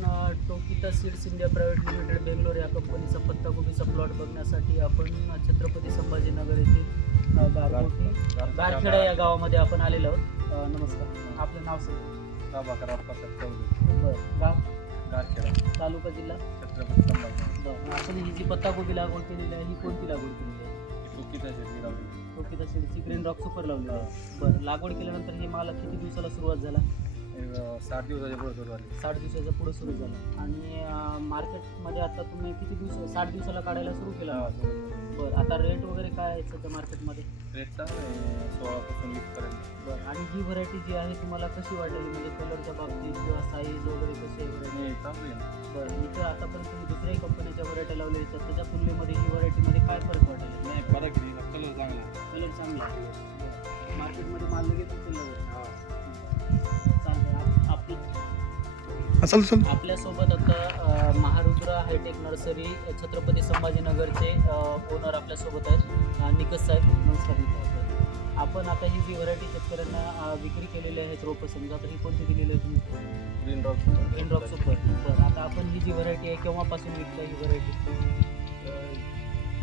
टोकिता seeds India private limited Bangalore या कंपनीचा पत्ताकोबीचा plot बघण्यासाठी आपण छत्रपती संभाजीनगर येथील गारखेडा या गावामध्ये आपण आलेलो आहोत. नमस्कार, आपलं नाव सांगा. बरं, गाव गारखेडा, तालुका जिल्हा छत्रपती संभाजी. बरं, आपण ही जी पत्ताकोबी लागवड केलेली आहे ही कोणती लागवड केलेली आहे? टोकिता सीड्सची ग्रीन रॉक सुपर लावलेली आहे. बरं, लागवड केल्यानंतर हे माल किती दिवसाला सुरुवात झाला? 60 दिवसाच्या पुढे सुरू झाली. 60 दिवसाच्या पुढे सुरू झालं. आणि मार्केटमध्ये आता तुम्ही किती दिवस 60 दिवसाला काढायला सुरू केला? बरं, आता रेट वगैरे काय आहे सध्या मार्केटमध्ये? रेट चांगला आहे, 16 पासून 20 पर्यंत. बरं, आणि ही व्हरायटी जी आहे तुम्हाला कशी वाटली, म्हणजे कलरच्या बाबतीत किंवा साईज वगैरे कशी आहे व्हरायटी? नाही, चांगली आहे ना. बरं, इथं आतापर्यंत तुम्ही दुसऱ्याही कंपनीच्या व्हरायटी लावलेल्या आहेत, त्याच्या तुलनेमध्ये ही व्हरायटीमध्ये काय फरक वाटेल? नाही, फरक नाही, कलर चांगला आहे. कलर चांगला आहे. मार्केटमध्ये माल लगेच उचलला जातो. चालतंय. आपल्यासोबत आता महारुद्र हायटेक नर्सरी छत्रपती संभाजीनगरचे ओनर आपल्यासोबत आहेत, निकष साहेब. नमस्कार. निकष, आपण आता ही जी व्हरायटी शेतकऱ्यांना विक्री केलेली आहे रोपं, समजा तर ही कोणती दिलेली आहे तुम्ही? Green rock super. बरं, आता आपण ही जी व्हरायटी आहे केव्हापासून विकता ही व्हरायटी?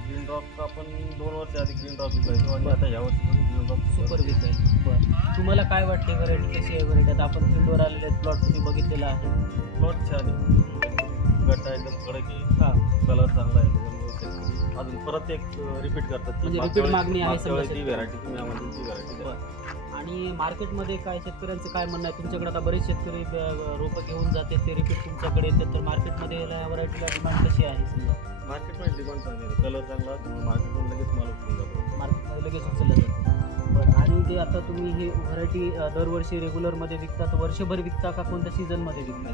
ग्रीन रॉक आपण 2 वर्ष आधी ग्रीन रॉक विकायचो आणि आता ह्या वर्षी ग्रीन रॉक सुपर विकायचं. बरं, तुम्हाला काय वाटते व्हरायटी कशी आहे? व्हरायटी आता आपण फील्डवर आलेले आहेत, प्लॉट तुम्ही बघितलेला आहे. प्लॉट छान आहे, गट्टा एकदम कडक आहे, हां, कलर चांगला आहे, त्याच्यामुळे शेतकरी अजून परत एक रिपीट करतात. म्हणजे repeat मागणी आहे समजा ती व्हरायटी तुम्ही आम्हाला ती व्हरायटी द्या. आणि मार्केटमध्ये काय शेतकऱ्यांचं काय म्हणणं आहे? तुमच्याकडे आता बरेच शेतकरी रोपं घेऊन जाते, ते रिपीट तुमच्याकडे येतात, तर मार्केटमध्ये या व्हरायटीला डिमांड कशी आहे समजा? मार्केटमध्ये डिमांड चांगली आहे, कलर चांगला असल्यामुळे मार्केटमध्ये लगेच माल उठून जातो. मार्केटमध्ये लगेच उचललं जातं. बरं, आणि जे आता तुम्ही ही व्हरायटी दरवर्षी रेग्युलरमध्ये विकता, तर वर्षभर विकता का कोणत्या सीझनमध्ये विकता?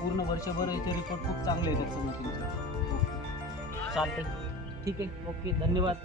पूर्ण वर्षभर याचे रिपोर्ट खूप चांगले येतात समजा तुमचं. चालते, ठीक आहे, ओके, धन्यवाद.